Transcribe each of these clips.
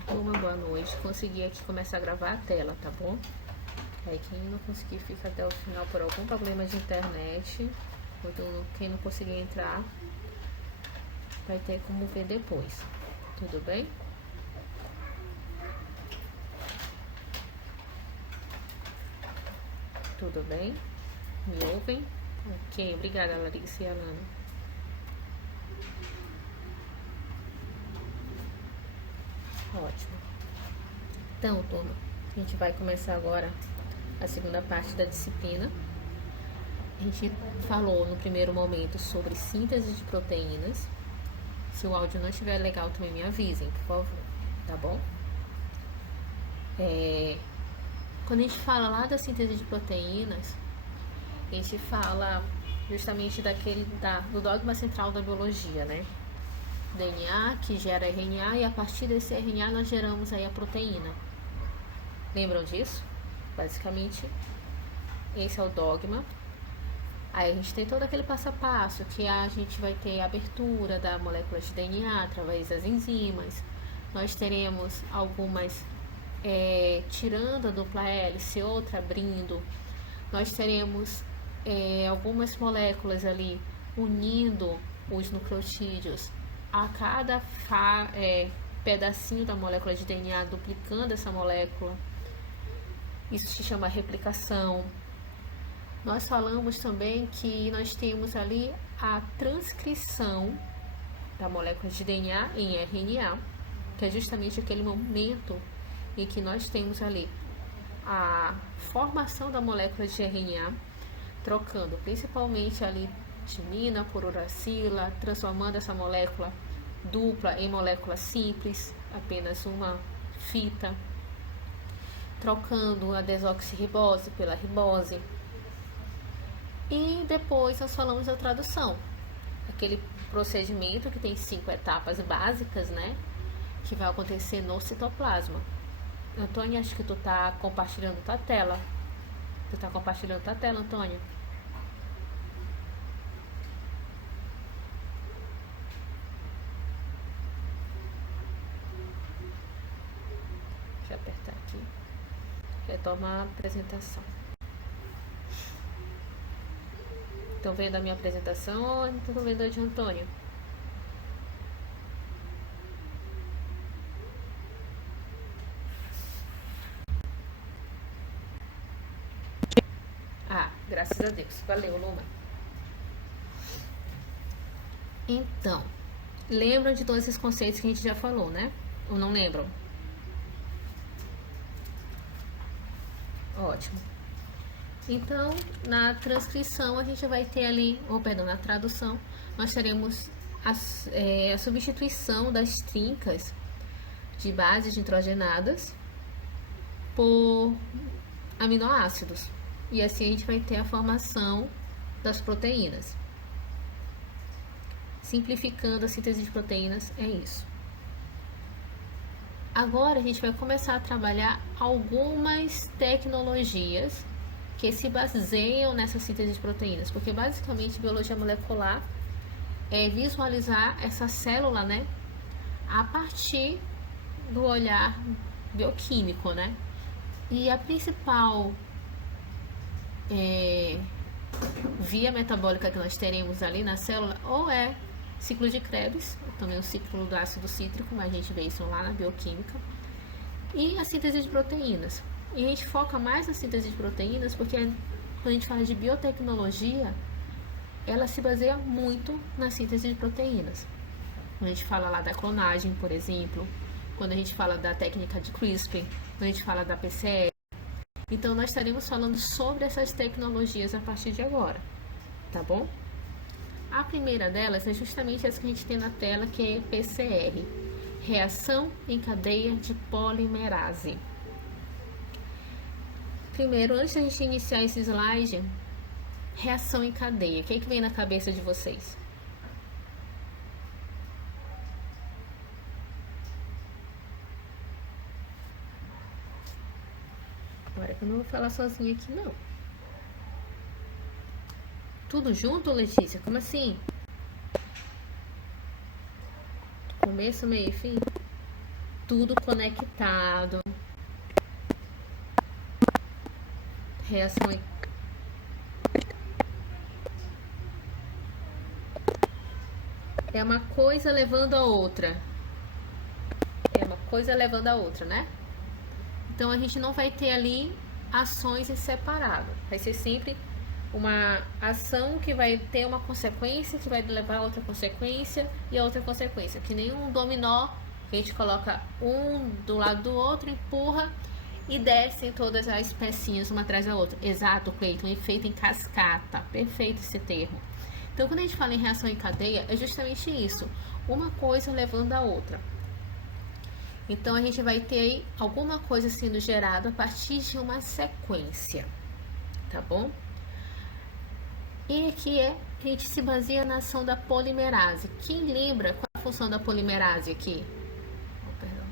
turma, boa noite. Consegui aqui começar a gravar a tela, tá bom? Aí quem não conseguir fica até o final por algum problema de internet, ou quem não conseguir entrar, vai ter como ver depois. Tudo bem? Tudo bem? Me ouvem? Ok, obrigada, Larissa e Alana. Ótimo. Então, turma, a gente vai começar agora a segunda parte da disciplina. A gente falou no primeiro momento sobre síntese de proteínas. Se o áudio não estiver legal, também me avisem, por favor, tá bom? Quando a gente fala lá da síntese de proteínas, a gente fala justamente do dogma central da biologia, né? DNA que gera RNA e a partir desse RNA nós geramos aí a proteína. Lembram disso? Basicamente, esse é o dogma. Aí a gente tem todo aquele passo a passo que a gente vai ter a abertura da molécula de DNA através das enzimas. Nós teremos algumas tirando a dupla hélice, outra abrindo. Nós teremos algumas moléculas ali unindo os nucleotídeos a cada pedacinho da molécula de DNA, duplicando essa molécula. Isso se chama replicação. Nós falamos também que nós temos ali a transcrição da molécula de DNA em RNA, que é justamente aquele momento em que nós temos ali a formação da molécula de RNA, trocando principalmente ali timina por uracila, transformando essa molécula dupla em molécula simples, apenas uma fita, trocando a desoxirribose pela ribose. E depois nós falamos da tradução, aquele procedimento que tem 5 etapas básicas, né, que vai acontecer no citoplasma. Antônia, acho que tu tá compartilhando tua tela. Tu tá compartilhando tua tela, Antônia? Deixa eu apertar aqui. Retoma a apresentação. Estão vendo a minha apresentação ou não estão vendo a de Antônio? Ah, graças a Deus. Valeu, Luma. Então, lembram de todos esses conceitos que a gente já falou, né? Ou não lembram? Ótimo. Então, na transcrição, a gente vai ter ali, na tradução, nós teremos a substituição das trincas de bases nitrogenadas por aminoácidos. E assim a gente vai ter a formação das proteínas. Simplificando a síntese de proteínas, é isso. Agora a gente vai começar a trabalhar algumas tecnologias que se baseiam nessa síntese de proteínas, porque basicamente biologia molecular é visualizar essa célula, né, a partir do olhar bioquímico, né? E a principal via metabólica que nós teremos ali na célula ou é ciclo de Krebs, também o ciclo do ácido cítrico, mas a gente vê isso lá na bioquímica, e a síntese de proteínas. E a gente foca mais na síntese de proteínas porque quando a gente fala de biotecnologia, ela se baseia muito na síntese de proteínas. Quando a gente fala lá da clonagem, por exemplo, quando a gente fala da técnica de CRISPR, quando a gente fala da PCR. Então, nós estaremos falando sobre essas tecnologias a partir de agora, tá bom? A primeira delas é justamente essa que a gente tem na tela, que é PCR, reação em cadeia de polimerase. Primeiro, antes de a gente iniciar esse slide, reação em cadeia, o que vem na cabeça de vocês? Agora que eu não vou falar sozinha aqui, não. Tudo junto, Letícia? Como assim? Começo, meio e fim? tudo conectado. Reação é uma coisa levando a outra. É uma coisa levando a outra, né? Então a gente não vai ter ali ações em separado. Vai ser sempre uma ação que vai ter uma consequência, que vai levar a outra consequência e a outra consequência. Que nem um dominó, que a gente coloca um do lado do outro, empurra e descem todas as pecinhas uma atrás da outra. Exato, Cleiton, efeito em cascata. Perfeito esse termo. Então, quando a gente fala em reação em cadeia, é justamente isso. Uma coisa levando a outra. Então, a gente vai ter aí alguma coisa sendo gerada a partir de uma sequência. Tá bom? E aqui a gente se baseia na ação da polimerase. Quem lembra qual é a função da polimerase aqui? Oh, perdão.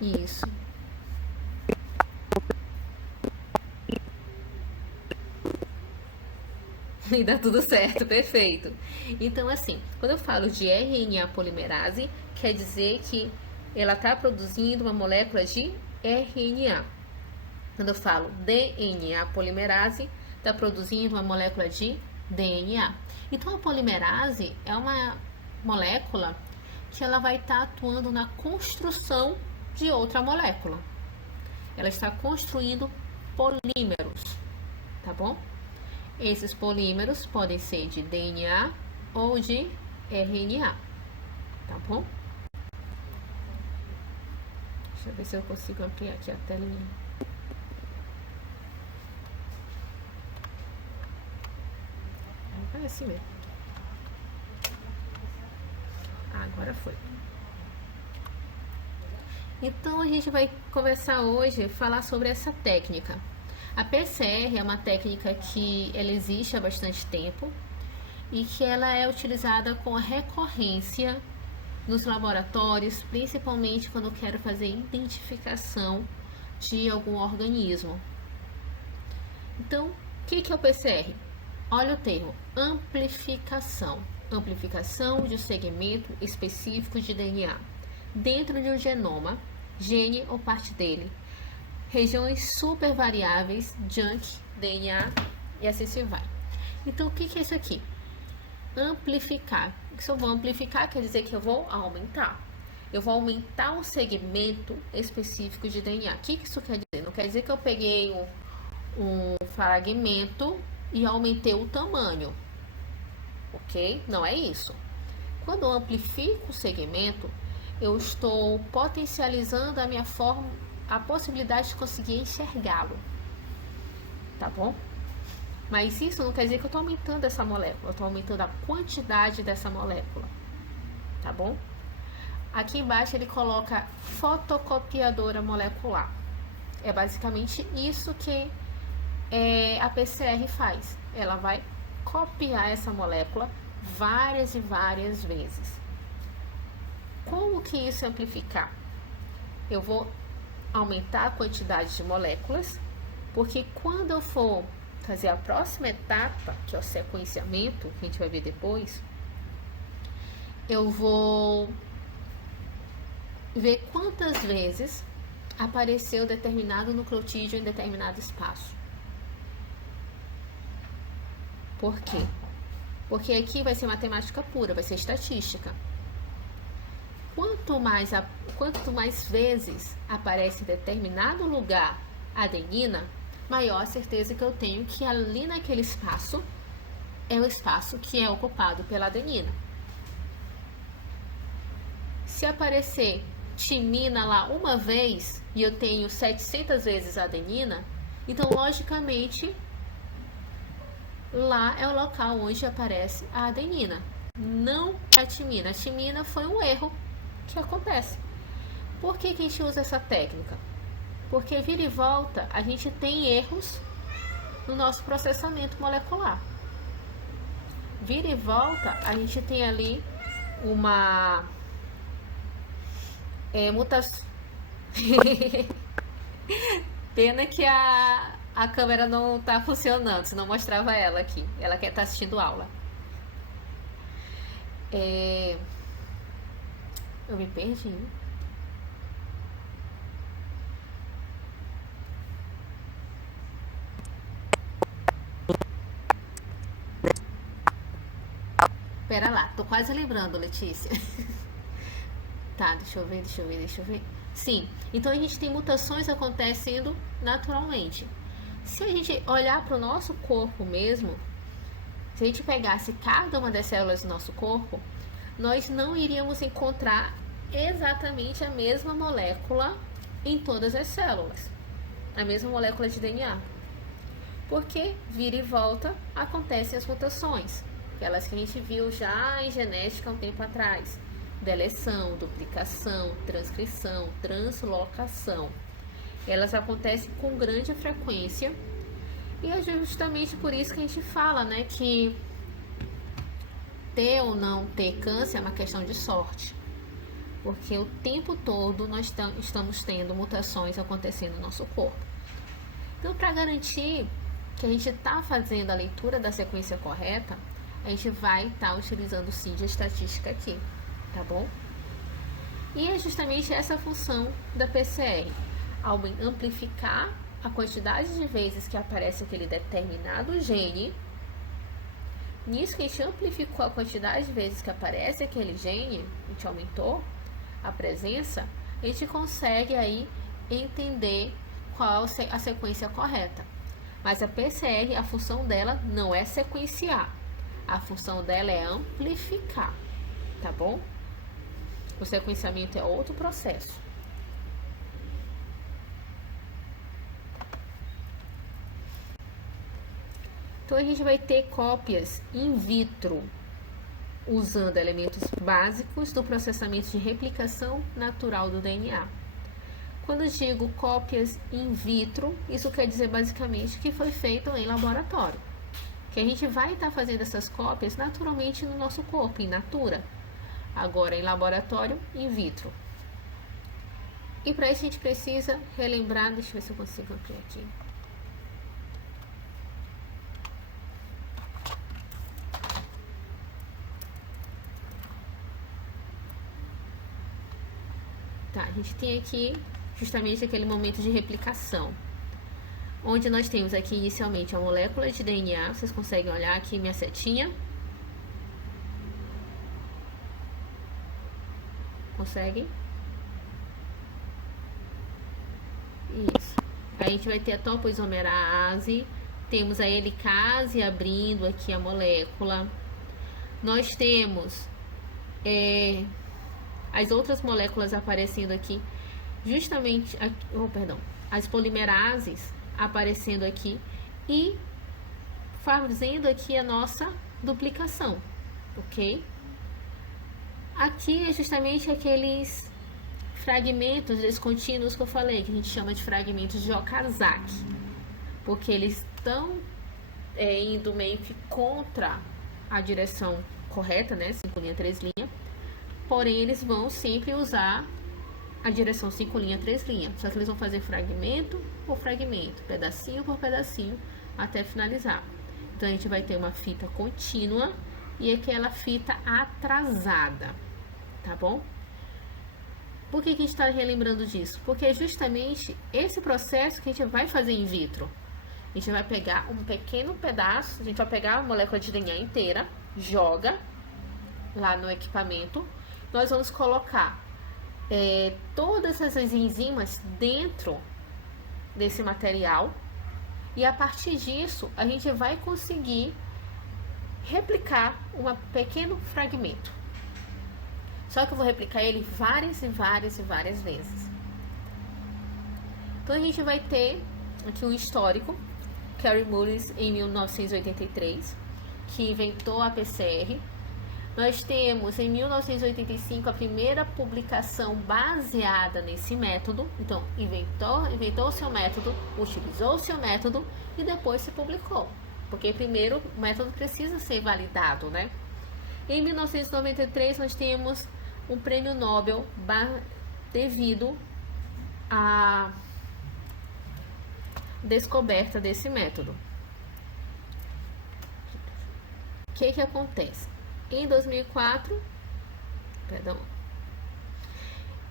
Isso. E dá tudo certo, perfeito. Então, assim, quando eu falo de RNA polimerase, quer dizer que ela está produzindo uma molécula de RNA. Quando eu falo DNA polimerase, está produzindo uma molécula de DNA. Então, a polimerase é uma molécula que ela vai estar atuando na construção de outra molécula. Ela está construindo polímeros, tá bom? Esses polímeros podem ser de DNA ou de RNA, tá bom? Deixa eu ver se eu consigo ampliar aqui a telinha. É assim mesmo. Agora foi. Então, a gente vai conversar hoje, falar sobre essa técnica. A PCR é uma técnica que ela existe há bastante tempo e que ela é utilizada com recorrência nos laboratórios, principalmente quando eu quero fazer identificação de algum organismo. Então, o que é o PCR? Olha o termo, amplificação. Amplificação de um segmento específico de DNA dentro de um genoma, gene ou parte dele. Regiões super variáveis, junk, DNA e assim se vai. Então, o que é isso aqui? Amplificar. Se eu vou amplificar, quer dizer que eu vou aumentar. Eu vou aumentar um segmento específico de DNA. O que isso quer dizer? Não quer dizer que eu peguei um fragmento e aumentei o tamanho. Ok? Não é isso. Quando eu amplifico o segmento, eu estou potencializando a minha forma, a possibilidade de conseguir enxergá-lo, tá bom? Mas isso não quer dizer que eu estou aumentando essa molécula, eu estou aumentando a quantidade dessa molécula, tá bom? Aqui embaixo ele coloca fotocopiadora molecular. É basicamente isso que a PCR faz. Ela vai copiar essa molécula várias e várias vezes. Como que isso é amplificar? Eu vou aumentar a quantidade de moléculas, porque quando eu for fazer a próxima etapa, que é o sequenciamento, que a gente vai ver depois, eu vou ver quantas vezes apareceu determinado nucleotídeo em determinado espaço. Por quê? Porque aqui vai ser matemática pura, vai ser estatística. Quanto mais vezes aparece em determinado lugar a adenina, maior a certeza que eu tenho que ali naquele espaço é o espaço que é ocupado pela adenina. Se aparecer timina lá uma vez e eu tenho 700 vezes a adenina, então logicamente lá é o local onde aparece a adenina, não a timina. A timina foi um erro que acontece. Por que a gente usa essa técnica? Porque vira e volta a gente tem erros no nosso processamento molecular. Vira e volta a gente tem ali uma mutação. Pena que A câmera não tá funcionando, senão mostrava ela aqui. Ela quer estar assistindo aula. Eu me perdi. Pera lá, tô quase lembrando, Letícia. Tá, deixa eu ver. Sim, então a gente tem mutações acontecendo naturalmente. Se a gente olhar para o nosso corpo mesmo, se a gente pegasse cada uma das células do nosso corpo, nós não iríamos encontrar exatamente a mesma molécula em todas as células, a mesma molécula de DNA. Porque vira e volta acontecem as mutações, aquelas que a gente viu já em genética há um tempo atrás: deleção, duplicação, transcrição, translocação. Elas acontecem com grande frequência e é justamente por isso que a gente fala, né, que ter ou não ter câncer é uma questão de sorte, porque o tempo todo nós estamos tendo mutações acontecendo no nosso corpo. Então, para garantir que a gente está fazendo a leitura da sequência correta, a gente vai estar utilizando sim a estatística aqui, tá bom? E é justamente essa a função da PCR, ao amplificar a quantidade de vezes que aparece aquele determinado gene. Nisso que a gente amplificou a quantidade de vezes que aparece aquele gene, a gente aumentou a presença, a gente consegue aí entender qual a sequência correta. Mas a PCR, a função dela não é sequenciar, a função dela é amplificar, tá bom? O sequenciamento é outro processo. Então, a gente vai ter cópias in vitro, usando elementos básicos do processamento de replicação natural do DNA. Quando eu digo cópias in vitro, isso quer dizer basicamente que foi feito em laboratório. Que a gente vai estar fazendo essas cópias naturalmente no nosso corpo, in natura. Agora, em laboratório, in vitro. E para isso a gente precisa relembrar, deixa eu ver se eu consigo ampliar aqui. Tá, a gente tem aqui justamente aquele momento de replicação, onde nós temos aqui inicialmente a molécula de DNA. Vocês conseguem olhar aqui minha setinha? Conseguem? Isso. Aí a gente vai ter a topoisomerase, temos a helicase abrindo aqui a molécula. Nós temos as outras moléculas aparecendo aqui, justamente, as polimerases aparecendo aqui e fazendo aqui a nossa duplicação, ok? Aqui é justamente aqueles fragmentos descontínuos que eu falei, que a gente chama de fragmentos de Okazaki, porque eles estão indo meio que contra a direção correta, né, 5 linha, 3 linha, porém eles vão sempre usar a direção 5 linha, 3 linha, só que eles vão fazer fragmento por fragmento, pedacinho por pedacinho, até finalizar. Então a gente vai ter uma fita contínua e aquela fita atrasada, tá bom? Por que a gente está relembrando disso? Porque é justamente esse processo que a gente vai fazer in vitro. A gente vai pegar um pequeno pedaço, a gente vai pegar a molécula de DNA inteira, joga lá no equipamento, nós vamos colocar todas essas enzimas dentro desse material e a partir disso a gente vai conseguir replicar um pequeno fragmento. Só que eu vou replicar ele várias e várias e várias vezes. Então a gente vai ter aqui um histórico, Kary Mullis em 1983, que inventou a PCR. Nós temos em 1985 a primeira publicação baseada nesse método. Então, inventou o seu método, utilizou o seu método e depois se publicou. Porque primeiro o método precisa ser validado, né? Em 1993 nós temos um prêmio Nobel devido descoberta desse método. O que acontece? Em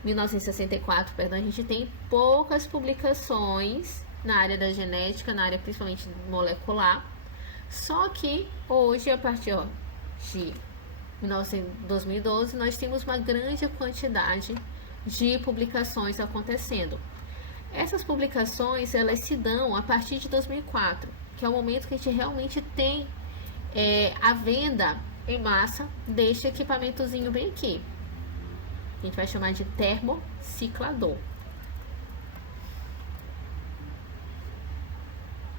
1964, a gente tem poucas publicações na área da genética, na área principalmente molecular. Só que hoje, a partir de 2012, nós temos uma grande quantidade de publicações acontecendo. Essas publicações, elas se dão a partir de 2004, que é o momento que a gente realmente tem a venda em massa deste equipamentozinho bem aqui. A gente vai chamar de termociclador.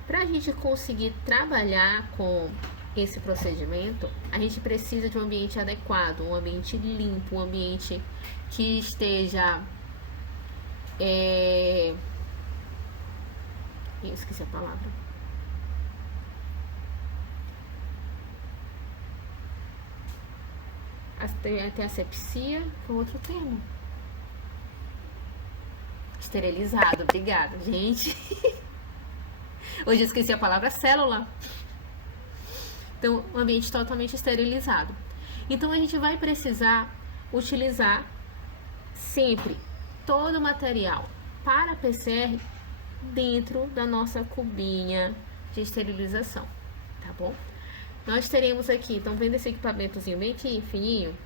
Para a gente conseguir trabalhar com esse procedimento, a gente precisa de um ambiente adequado, um ambiente limpo, um ambiente que esteja... Eu esqueci a palavra. Tem asepsia, com outro termo. Esterilizado, obrigada, gente. Hoje eu esqueci a palavra célula. Então, um ambiente totalmente esterilizado. Então, a gente vai precisar utilizar sempre todo o material para PCR dentro da nossa cubinha de esterilização, tá bom? Nós teremos aqui, estão vendo esse equipamentozinho bem aqui, fininho?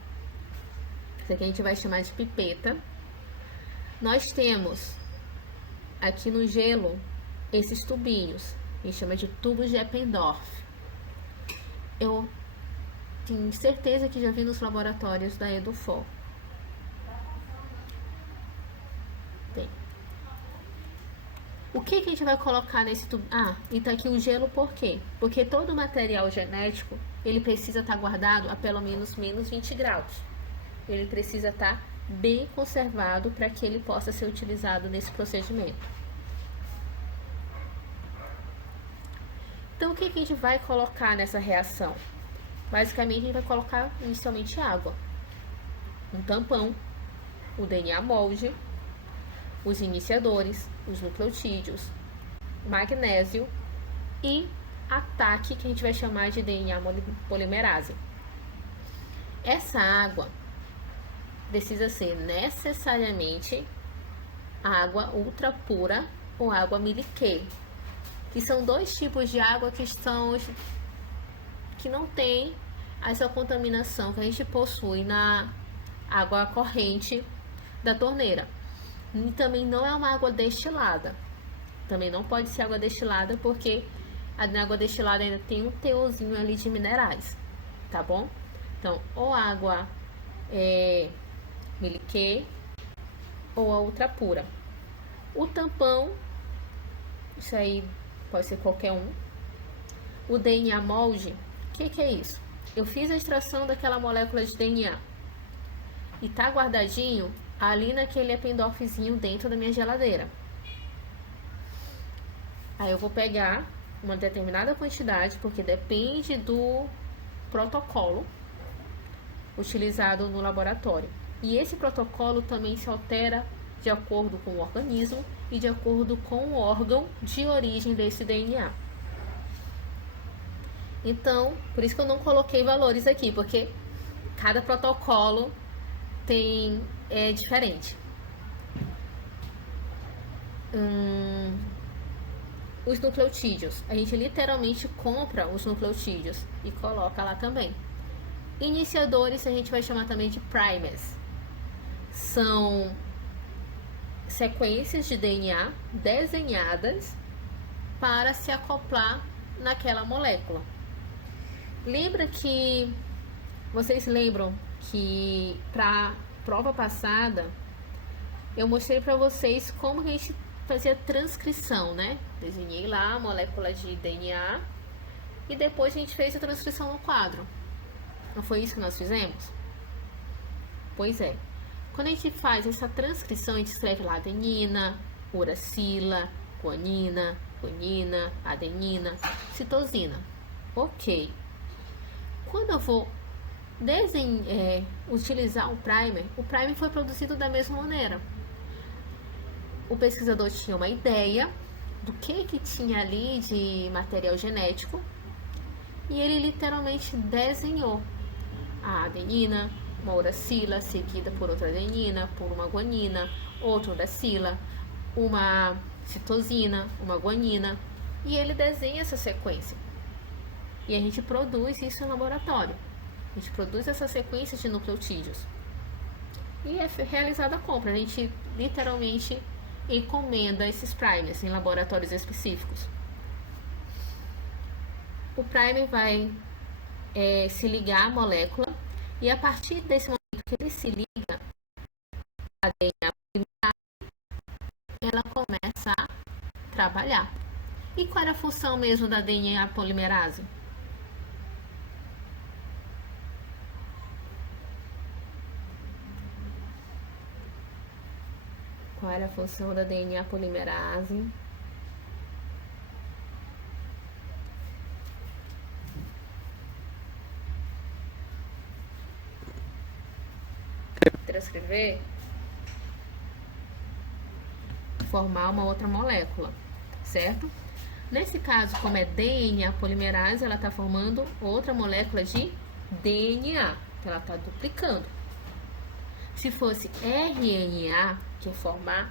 Isso aqui a gente vai chamar de pipeta. Nós temos aqui no gelo esses tubinhos, a gente chama de tubos de Eppendorf. Eu tenho certeza que já vi nos laboratórios da Edufor. Tem. O que a gente vai colocar nesse tubo? E tá aqui o gelo por quê? Porque todo o material genético, ele precisa estar guardado a pelo menos menos 20 graus. Ele precisa estar bem conservado para que ele possa ser utilizado nesse procedimento. Então, o que a gente vai colocar nessa reação? Basicamente, a gente vai colocar inicialmente água, um tampão, o DNA molde, os iniciadores, os nucleotídeos, magnésio e a TAC, que a gente vai chamar de DNA polimerase. Essa água precisa ser necessariamente água ultra pura ou água miliquê, que são dois tipos de água que não tem essa contaminação que a gente possui na água corrente da torneira. E também não é uma água destilada. Também não pode ser água destilada porque a água destilada ainda tem um teorzinho ali de minerais, tá bom? Então, ou água miliquê ou a ultra pura. O tampão, isso aí pode ser qualquer um. O DNA molde, o que é isso? Eu fiz a extração daquela molécula de DNA e tá guardadinho ali naquele Eppendorfzinho dentro da minha geladeira. Aí eu vou pegar uma determinada quantidade, porque depende do protocolo utilizado no laboratório. E esse protocolo também se altera de acordo com o organismo e de acordo com o órgão de origem desse DNA. Então, por isso que eu não coloquei valores aqui, porque cada protocolo é diferente. Os nucleotídeos, a gente literalmente compra os nucleotídeos e coloca lá também. Iniciadores a gente vai chamar também de primers. São sequências de DNA desenhadas para se acoplar naquela molécula. Vocês lembram que para prova passada eu mostrei para vocês como a gente fazia transcrição, né? Desenhei lá a molécula de DNA e depois a gente fez a transcrição no quadro. Não foi isso que nós fizemos? Pois é. Quando a gente faz essa transcrição, a gente escreve lá adenina, uracila, guanina, adenina, citosina. Ok. Quando eu vou utilizar o primer foi produzido da mesma maneira. O pesquisador tinha uma ideia do que tinha ali de material genético, e ele literalmente desenhou a adenina, uma uracila, seguida por outra adenina, por uma guanina, outra uracila, uma citosina, uma guanina, e ele desenha essa sequência. E a gente produz isso em laboratório. A gente produz essa sequência de nucleotídeos. E é realizada a compra. A gente literalmente encomenda esses primers em laboratórios específicos. O primer vai se ligar à molécula, e a partir desse momento que ele se liga à DNA polimerase, ela começa a trabalhar. E qual é a função mesmo da DNA polimerase? Qual era a função da DNA polimerase? Transcrever? Formar uma outra molécula, certo? Nesse caso, como é DNA polimerase, ela está formando outra molécula de DNA, que ela está duplicando. Se fosse RNA, que é formar,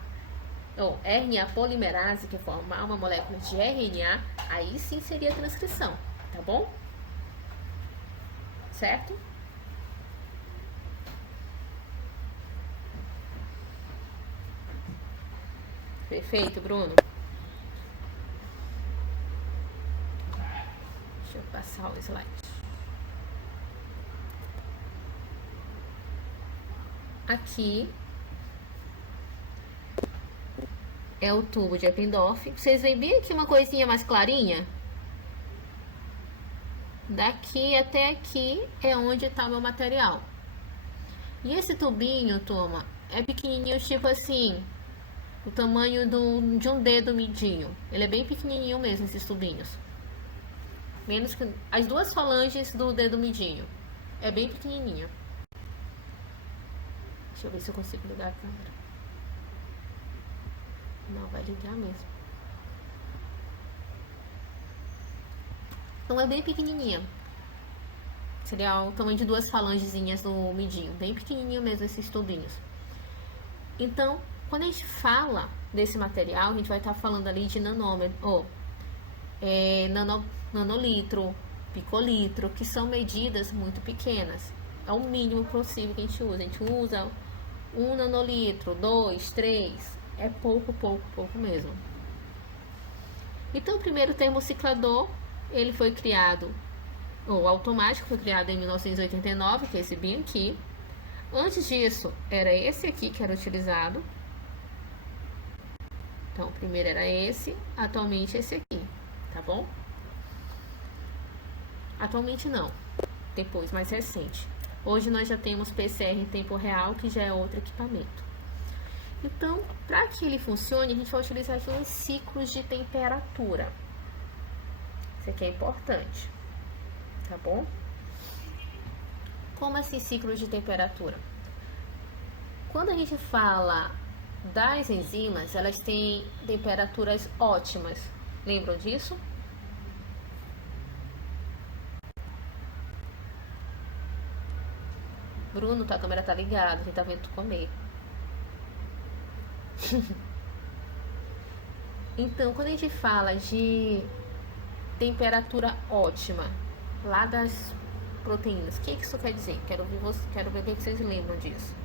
ou RNA polimerase, que é formar uma molécula de RNA, aí sim seria transcrição, tá bom? Certo? Perfeito, Bruno? Deixa eu passar o slide. Aqui é o tubo de Eppendorf. Vocês veem bem aqui uma coisinha mais clarinha? Daqui até aqui é onde está o meu material. E esse tubinho, turma, é pequenininho, tipo assim, o tamanho de um dedo midinho. Ele é bem pequenininho mesmo, esses tubinhos. Menos que as duas falanges do dedo midinho. É bem pequenininho. Deixa eu ver se eu consigo ligar a câmera. Não, vai ligar mesmo. Então é bem pequenininha. Seria o tamanho de duas falangezinhas do midinho. Bem pequenininho mesmo esses tubinhos. Então, quando a gente fala desse material, a gente vai estar falando ali de nanômetro, nanolitro, picolitro, que são medidas muito pequenas. É o mínimo possível que a gente usa. A gente usa 1 nanolitro, 2, 3. É pouco mesmo. Então, o primeiro termociclador, ele foi criado, o automático foi criado em 1989, que é esse bem aqui. Antes disso, era esse aqui que era utilizado. Então, o primeiro era esse, atualmente esse aqui, tá bom? Atualmente não, depois, mais recente. Hoje nós já temos PCR em tempo real, que já é outro equipamento. Então, para que ele funcione, a gente vai utilizar aqui uns ciclos de temperatura. Isso aqui é importante, tá bom? Como assim ciclos de temperatura? Quando a gente fala das enzimas, elas têm temperaturas ótimas. Lembram disso? Bruno, tua câmera tá ligada, a gente tá vendo tu comer. Então, quando a gente fala de temperatura ótima lá das proteínas, o que isso quer dizer? Quero ver o que vocês lembram disso.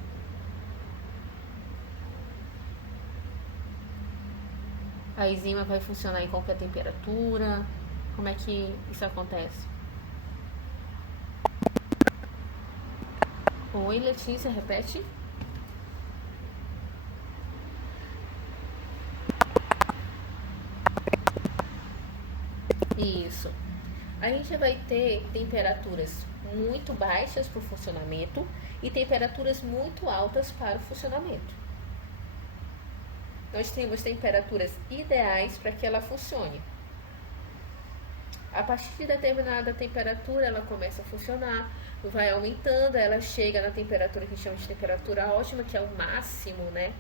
A enzima vai funcionar em qualquer temperatura? Como é que isso acontece? Oi, Letícia, repete. Isso. A gente vai ter temperaturas muito baixas para o funcionamento e temperaturas muito altas para o funcionamento. Nós temos temperaturas ideais para que ela funcione. A partir de determinada temperatura, ela começa a funcionar, vai aumentando, ela chega na temperatura que a gente chama de temperatura ótima, que é o máximo, né,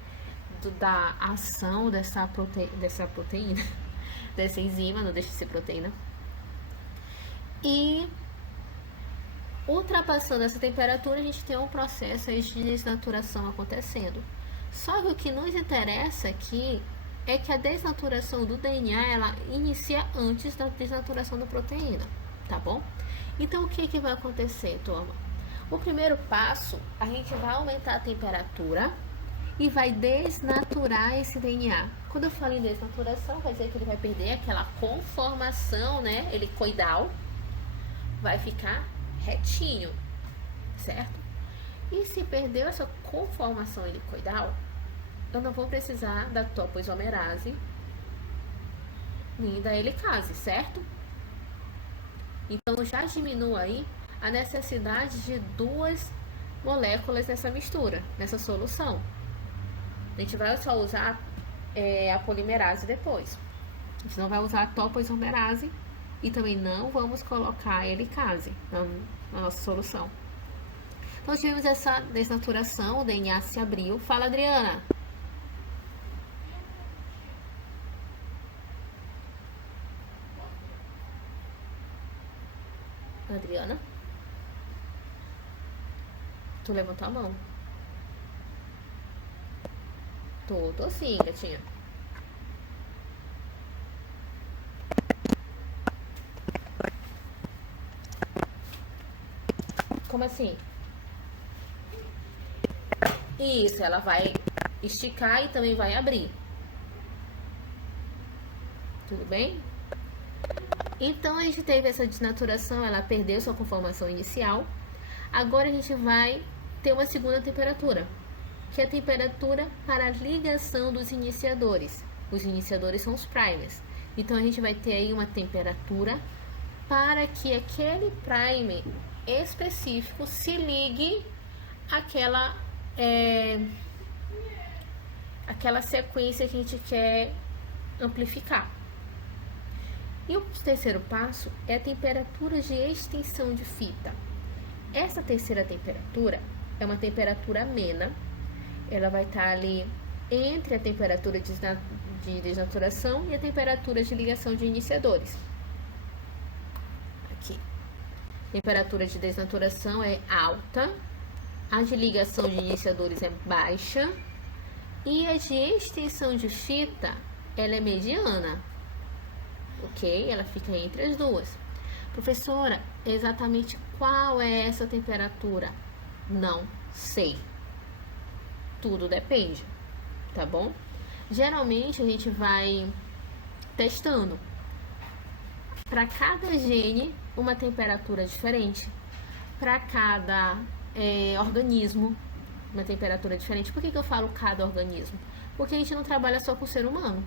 da ação dessa proteína. dessa enzima, não deixa de ser proteína. E ultrapassando essa temperatura, a gente tem um processo aí de desnaturação acontecendo. Só que o que nos interessa aqui é que a desnaturação do DNA, ela inicia antes da desnaturação da proteína, tá bom? Então, o que vai acontecer, turma? O primeiro passo, a gente vai aumentar a temperatura e vai desnaturar esse DNA. Quando eu falo em desnaturação, quer dizer que ele vai perder aquela conformação, né, helicoidal, vai ficar retinho, certo? E se perdeu essa conformação helicoidal, eu não vou precisar da topoisomerase nem da helicase, certo? Então já diminui aí a necessidade de duas moléculas nessa mistura, nessa solução. A gente vai só usar a polimerase depois. A gente não vai usar a topoisomerase e também não vamos colocar a helicase na nossa solução. Então tivemos essa desnaturação, o DNA se abriu. Fala, Adriana. Adriana? Tu levantou a mão? Tô sim, gatinha. Como assim? Isso, ela vai esticar e também vai abrir. Tudo bem? Então, a gente teve essa desnaturação, ela perdeu sua conformação inicial. Agora, a gente vai ter uma segunda temperatura, que é a temperatura para a ligação dos iniciadores. Os iniciadores são os primers. Então, a gente vai ter aí uma temperatura para que aquele primer específico se ligue àquela sequência que a gente quer amplificar. E o terceiro passo é a temperatura de extensão de fita. Essa terceira temperatura é uma temperatura amena. Ela vai estar ali entre a temperatura de desnaturação e a temperatura de ligação de iniciadores. Aqui. Temperatura de desnaturação é alta, a de ligação de iniciadores é baixa e a de extensão de fita, ela é mediana. Ok? Ela fica entre as duas. Professora, exatamente qual é essa temperatura? Não sei. Tudo depende, tá bom? Geralmente a gente vai testando. Para cada gene, uma temperatura diferente. Para cada organismo, uma temperatura diferente. Por que eu falo cada organismo? Porque a gente não trabalha só com o ser humano.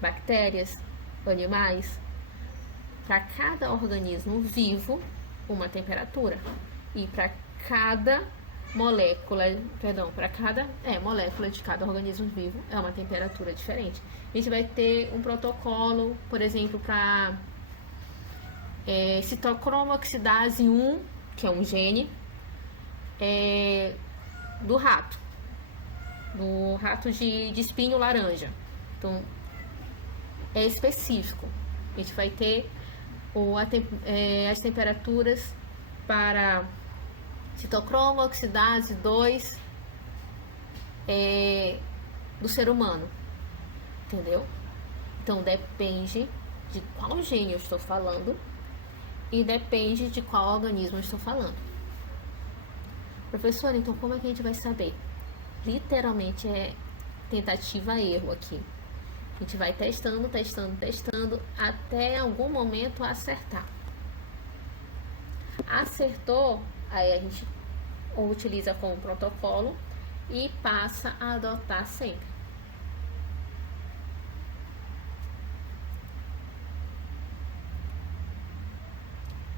Bactérias, animais, para cada organismo vivo, uma temperatura. E para cada molécula, molécula de cada organismo vivo é uma temperatura diferente. A gente vai ter um protocolo, por exemplo, para citocromoxidase 1, que é um gene, do rato de espinho laranja. Então, é específico. A gente vai ter as temperaturas para citocromoxidase 2 do ser humano. Entendeu? Então, depende de qual gene eu estou falando e depende de qual organismo eu estou falando. Professora, então como é que a gente vai saber? Literalmente é tentativa-erro aqui. A gente vai testando até algum momento acertar. Acertou, aí a gente utiliza como protocolo e passa a adotar sempre.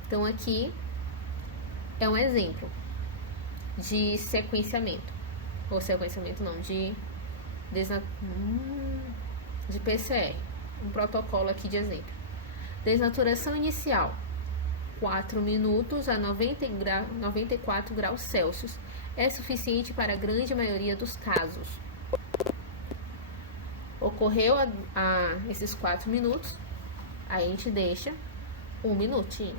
Então aqui é um exemplo de sequenciamento, ou sequenciamento não, de PCR, um protocolo aqui de exemplo. Desnaturação inicial, 4 minutos a 94 graus Celsius, é suficiente para a grande maioria dos casos. Ocorreu esses 4 minutos, aí a gente deixa 1 minutinho.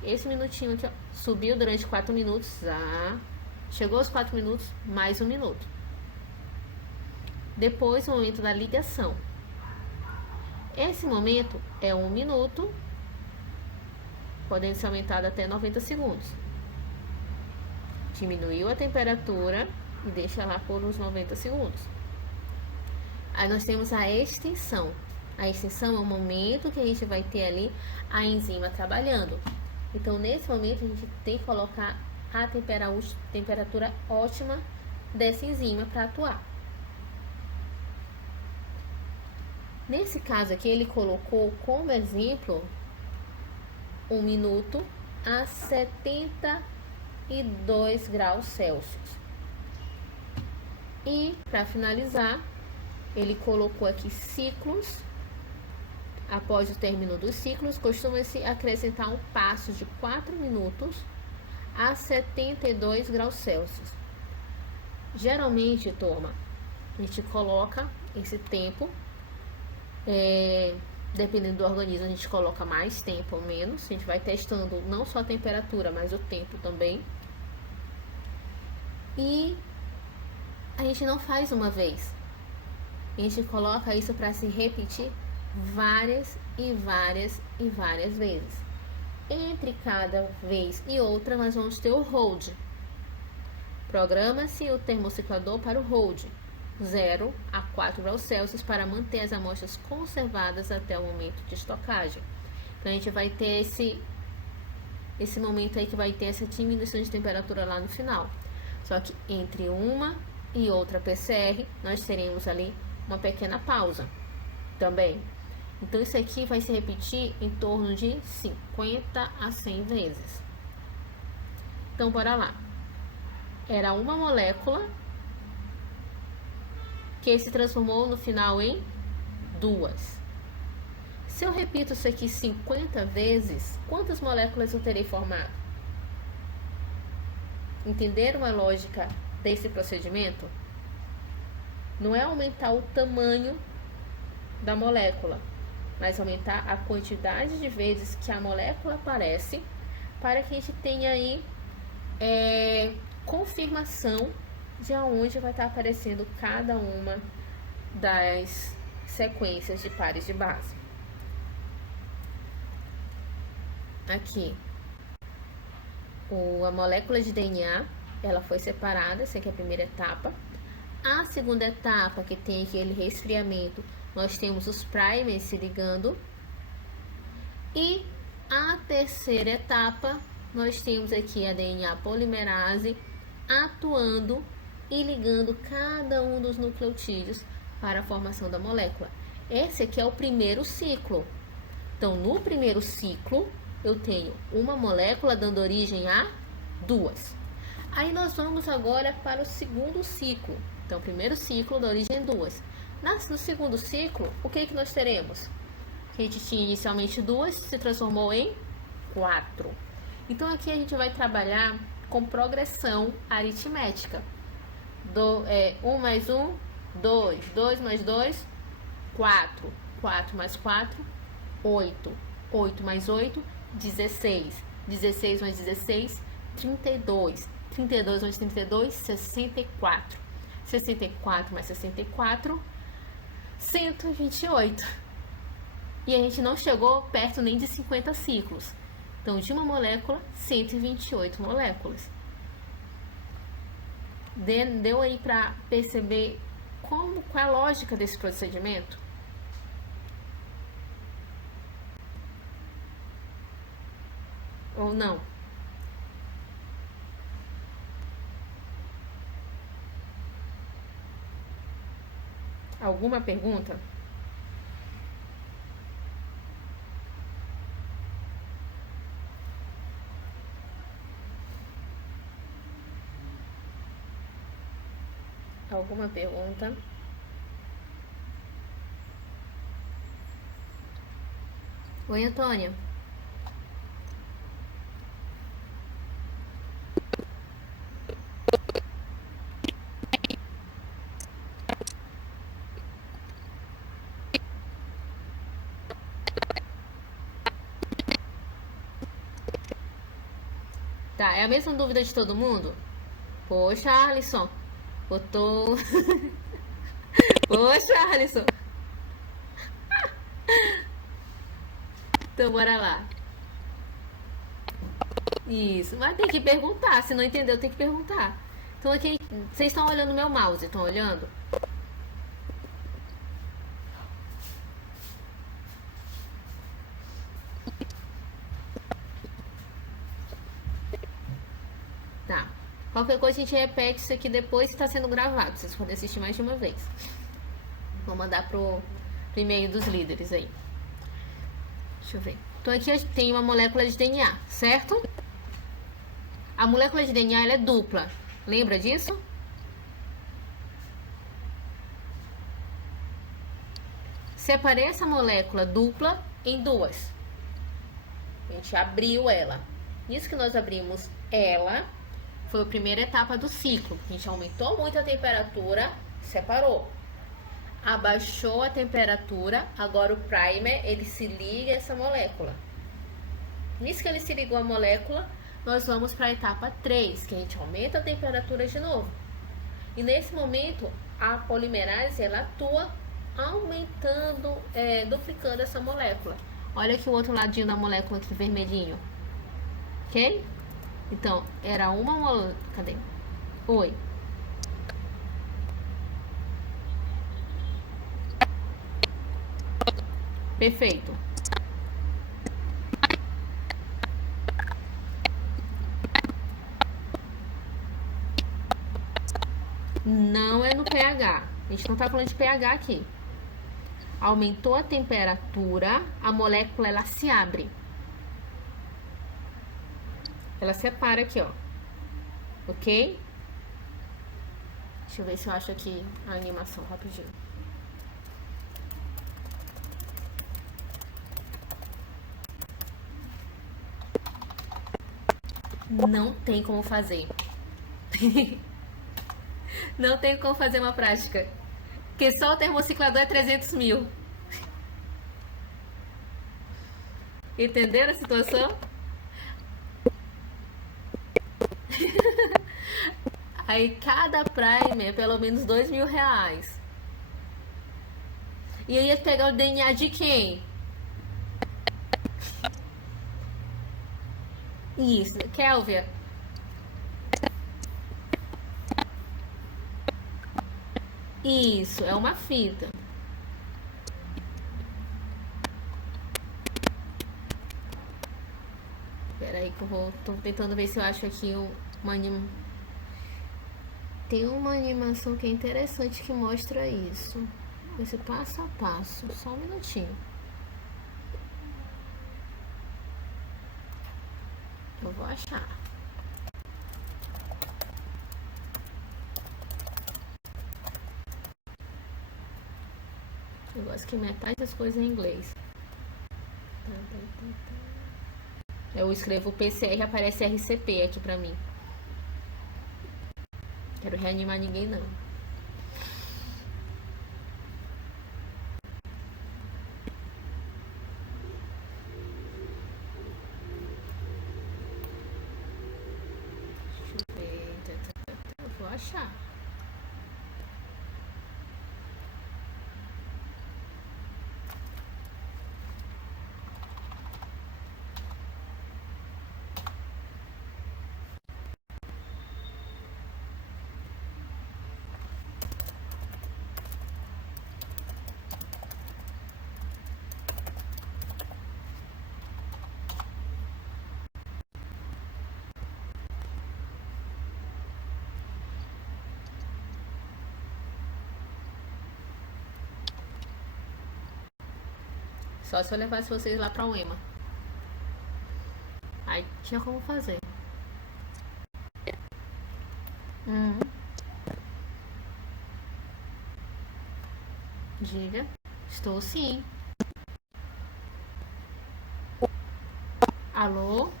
Esse minutinho aqui, ó, subiu durante 4 minutos, chegou aos 4 minutos, mais 1 minuto. Depois, o momento da ligação. Esse momento é 1 minuto, podendo ser aumentado até 90 segundos. Diminuiu a temperatura e deixa lá por uns 90 segundos. Aí nós temos a extensão. A extensão é o momento que a gente vai ter ali a enzima trabalhando. Então, nesse momento, a gente tem que colocar a temperatura ótima dessa enzima para atuar. Nesse caso aqui, ele colocou como exemplo 1 minuto a 72 graus Celsius. E, para finalizar, ele colocou aqui ciclos. Após o término dos ciclos, costuma-se acrescentar um passo de 4 minutos a 72 graus Celsius. Geralmente, turma, a gente coloca esse tempo, dependendo do organismo, a gente coloca mais tempo ou menos. A gente vai testando não só a temperatura, mas o tempo também. E a gente não faz uma vez. A gente coloca isso para se repetir várias e várias e várias vezes. Entre cada vez e outra, nós vamos ter o hold. Programa-se o termociclador para o hold, 0 a 4 graus Celsius, para manter as amostras conservadas até o momento de estocagem. Então, a gente vai ter esse momento aí que vai ter essa diminuição de temperatura lá no final. Só que entre uma e outra PCR, nós teremos ali uma pequena pausa também. Então, isso aqui vai se repetir em torno de 50 a 100 vezes. Então, bora lá. Era uma molécula que se transformou no final em 2. Se eu repito isso aqui 50 vezes, quantas moléculas eu terei formado? Entenderam a lógica desse procedimento? Não é aumentar o tamanho da molécula, mas aumentar a quantidade de vezes que a molécula aparece, para que a gente tenha aí confirmação de aonde vai estar aparecendo cada uma das sequências de pares de base. Aqui, a molécula de DNA, ela foi separada, essa aqui é a primeira etapa. A segunda etapa, que tem aquele resfriamento, nós temos os primers se ligando. E a terceira etapa, nós temos aqui a DNA polimerase atuando e ligando cada um dos nucleotídeos para a formação da molécula. Esse aqui é o primeiro ciclo. Então, no primeiro ciclo, eu tenho uma molécula dando origem a 2. Aí nós vamos agora para o segundo ciclo. Então, primeiro ciclo da origem 2. No segundo ciclo, o que nós teremos? A gente tinha inicialmente 2, se transformou em 4. Então, aqui a gente vai trabalhar com progressão aritmética. 1 mais 1, 2. 2 mais 2, 4. 4 mais 4, 8. 8 mais 8, 16. 16 mais 16, 32. 32 mais 32, 64. 64 mais 64, 128. E a gente não chegou perto nem de 50 ciclos. Então, de uma molécula, 128 moléculas. Deu aí para perceber qual é a lógica desse procedimento? Ou não? Alguma pergunta? Alguma pergunta? Oi, Antônia. Tá, é a mesma dúvida de todo mundo? Poxa, Alisson, botou. Poxa, Alisson. Então, bora lá. Isso, mas tem que perguntar. Se não entendeu, tem que perguntar. Então, aqui, vocês estão olhando meu mouse? Estão olhando? Tá. Qualquer coisa a gente repete isso aqui depois que está sendo gravado. Vocês podem assistir mais de uma vez. Vou mandar pro e-mail dos líderes aí. Deixa eu ver. Então aqui eu tenho uma molécula de DNA, certo? A molécula de DNA ela é dupla. Lembra disso? Separei essa molécula dupla em duas. A gente abriu ela. Isso que nós abrimos ela foi a primeira etapa do ciclo. A gente aumentou muito a temperatura, separou. Abaixou a temperatura, agora o primer, ele se liga a essa molécula. Nisso que ele se ligou à molécula, nós vamos para a etapa 3, que a gente aumenta a temperatura de novo. E nesse momento, a polimerase, ela atua aumentando, duplicando essa molécula. Olha aqui o outro ladinho da molécula aqui, vermelhinho. Ok? Então, era uma molécula... Cadê? Oi. Perfeito. Não é no pH. A gente não está falando de pH aqui. Aumentou a temperatura, a molécula ela se abre. Ela separa aqui, ó. Ok? Deixa eu ver se eu acho aqui a animação rapidinho. Não tem como fazer. Não tem como fazer uma prática. Porque só o termociclador é 300 mil. Entenderam a situação? Aí cada primer é pelo menos R$2.000. E aí ia pegar o DNA de quem? Isso, Kélvia. Isso, é uma fita. Espera aí que eu vou... Tô tentando ver se eu acho aqui uma animação. Tem uma animação que é interessante que mostra isso. Esse passo a passo. Só um minutinho. Eu vou achar. Eu gosto que metade das coisas em inglês. Eu escrevo PCR e aparece RCP aqui pra mim. Quero reanimar ninguém não. Deixa eu ver. Eu vou achar. Só se eu levasse vocês lá pra UEMA. Aí tinha como fazer. Diga. Estou sim. Alô?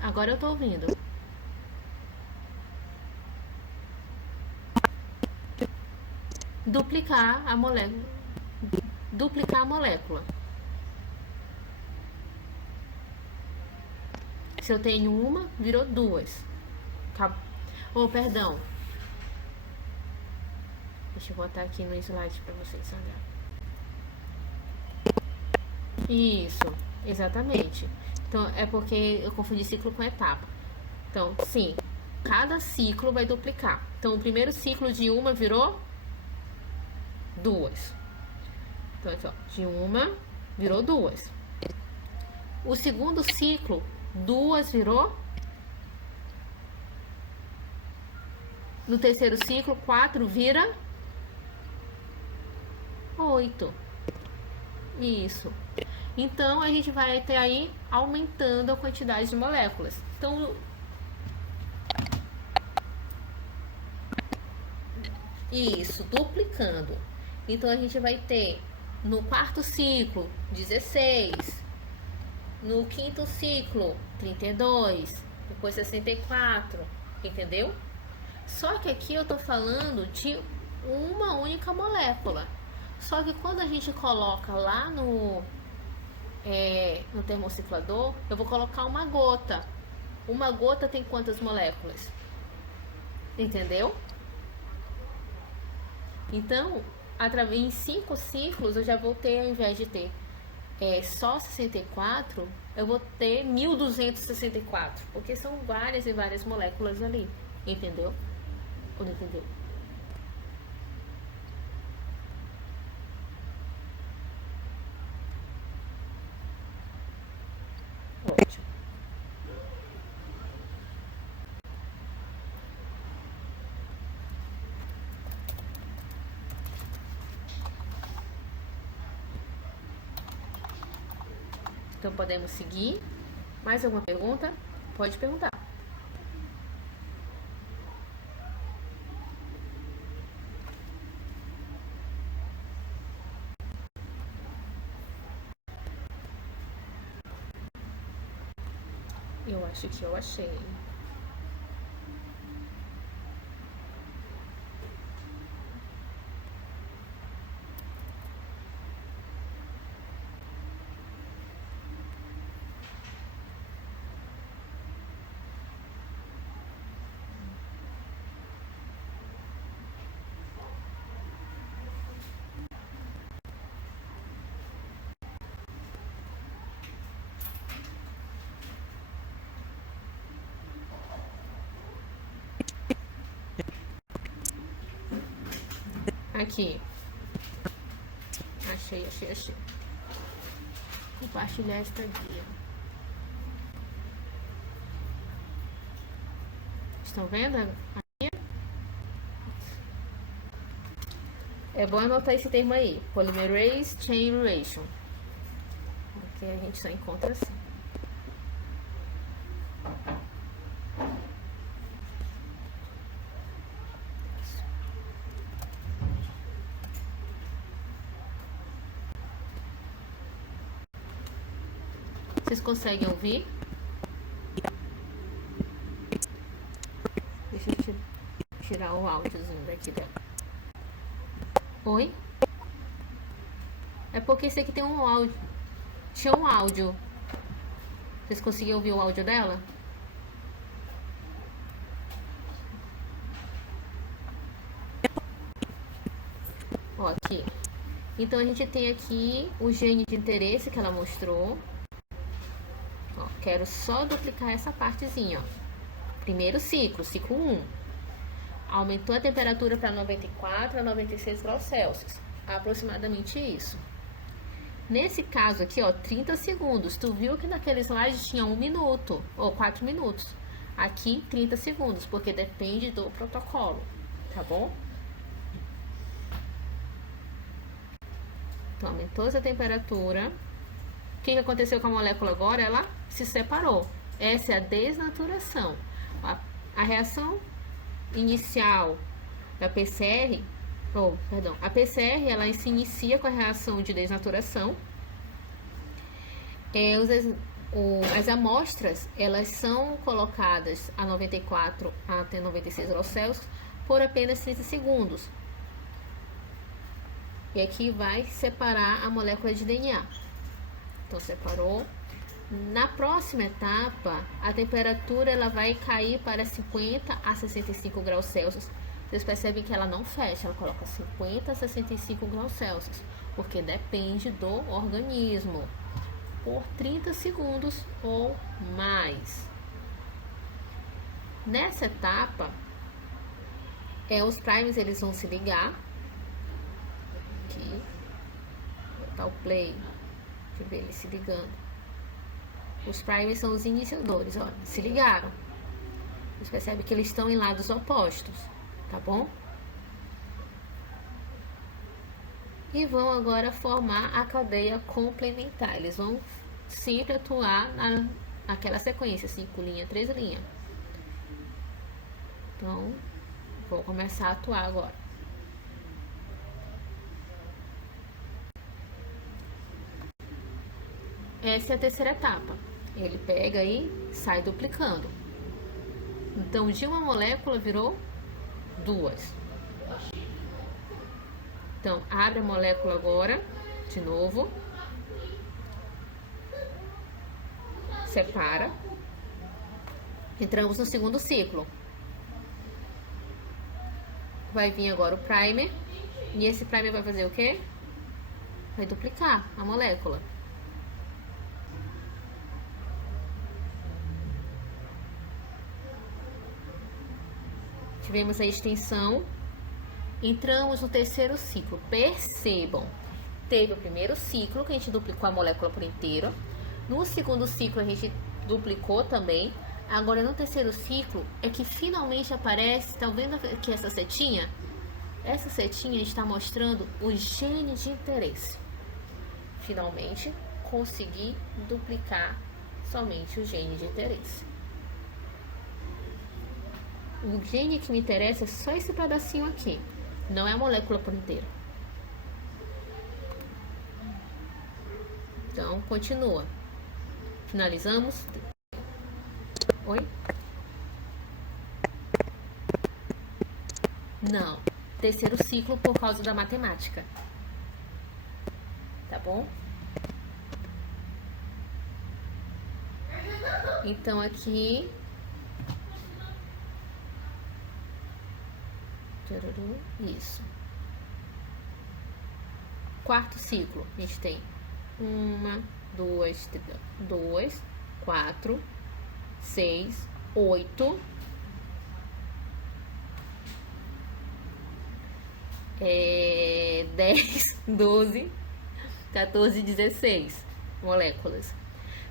Agora eu tô ouvindo. Duplicar a molécula. Duplicar a molécula. Se eu tenho uma, virou duas. Oh, perdão. Deixa eu botar aqui no slide para vocês olharem. Isso, exatamente. Então, é porque eu confundi ciclo com etapa. Então, sim, cada ciclo vai duplicar. Então, o primeiro ciclo de uma virou duas. Então, aqui, ó, de uma virou duas. O segundo ciclo, duas virou. No terceiro ciclo, 4 vira 8. Isso. Então, a gente vai ter aí aumentando a quantidade de moléculas. Então, isso, duplicando. Então, a gente vai ter no quarto ciclo 16, no quinto ciclo 32, depois 64, entendeu? Só que aqui eu tô falando de uma única molécula. Só que quando a gente coloca lá no termociclador, eu vou colocar uma gota. Uma gota tem quantas moléculas? Entendeu? Então, em 5 ciclos, eu já vou ter, ao invés de ter só 64, eu vou ter 1264, porque são várias e várias moléculas ali. Entendeu? Ou não entendeu? Ótimo. Então podemos seguir. Mais alguma pergunta? Pode perguntar. Eu acho que eu achei. Aqui. Achei. Compartilhar esta guia. Estão vendo aqui? É bom anotar esse termo aí. Polymerase Chain Reaction. Que a gente só encontra assim. Vocês conseguem ouvir? Deixa eu tirar o áudiozinho daqui dela. Oi? É porque esse aqui tem um áudio. Tinha um áudio. Vocês conseguiram ouvir o áudio dela? Ó, aqui. Então a gente tem aqui o gene de interesse que ela mostrou. Ó, quero só duplicar essa partezinha, ó. Primeiro ciclo, ciclo 1. Aumentou a temperatura para 94 a 96 graus Celsius. Aproximadamente isso. Nesse caso aqui, ó, 30 segundos. Tu viu que naquele slide tinha 1 minuto ou 4 minutos. Aqui, 30 segundos, porque depende do protocolo, tá bom? Então, aumentou essa temperatura. O que aconteceu com a molécula agora? Ela se separou. Essa é a desnaturação. A reação inicial da PCR, a PCR, ela se inicia com a reação de desnaturação. As amostras, elas são colocadas a 94 até 96 graus Celsius por apenas 30 segundos. E aqui vai separar a molécula de DNA. Então, separou. Na próxima etapa, a temperatura ela vai cair para 50 a 65 graus Celsius. Vocês percebem que ela não fecha, ela coloca 50 a 65 graus Celsius, porque depende do organismo, por 30 segundos ou mais. Nessa etapa, os primers eles vão se ligar. Aqui, vou botar o play, de ver ele se ligando. Os primers são os iniciadores, ó, se ligaram. Vocês percebem que eles estão em lados opostos, tá bom? E vão agora formar a cadeia complementar. Eles vão sempre atuar naquela sequência, 5 linha, 3 linha. Então, vou começar a atuar agora. Essa é a terceira etapa. Ele pega e sai duplicando. Então, de uma molécula virou 2. Então, abre a molécula agora, de novo. Separa. Entramos no segundo ciclo. Vai vir agora o primer. E esse primer vai fazer o quê? Vai duplicar a molécula. Tivemos a extensão, entramos no terceiro ciclo. Percebam, teve o primeiro ciclo que a gente duplicou a molécula por inteiro. No segundo ciclo a gente duplicou também. Agora no terceiro ciclo é que finalmente aparece, estão vendo aqui essa setinha? Essa setinha está mostrando o gene de interesse. Finalmente consegui duplicar somente o gene de interesse. O gene que me interessa é só esse pedacinho aqui, não é a molécula por inteiro. Então, continua. Finalizamos. Oi? Não. Terceiro ciclo por causa da matemática. Tá bom? Então, aqui... Isso. Quarto ciclo, a gente tem 1, 2, 4, 6, 8, 10, 12, 14, 16 moléculas.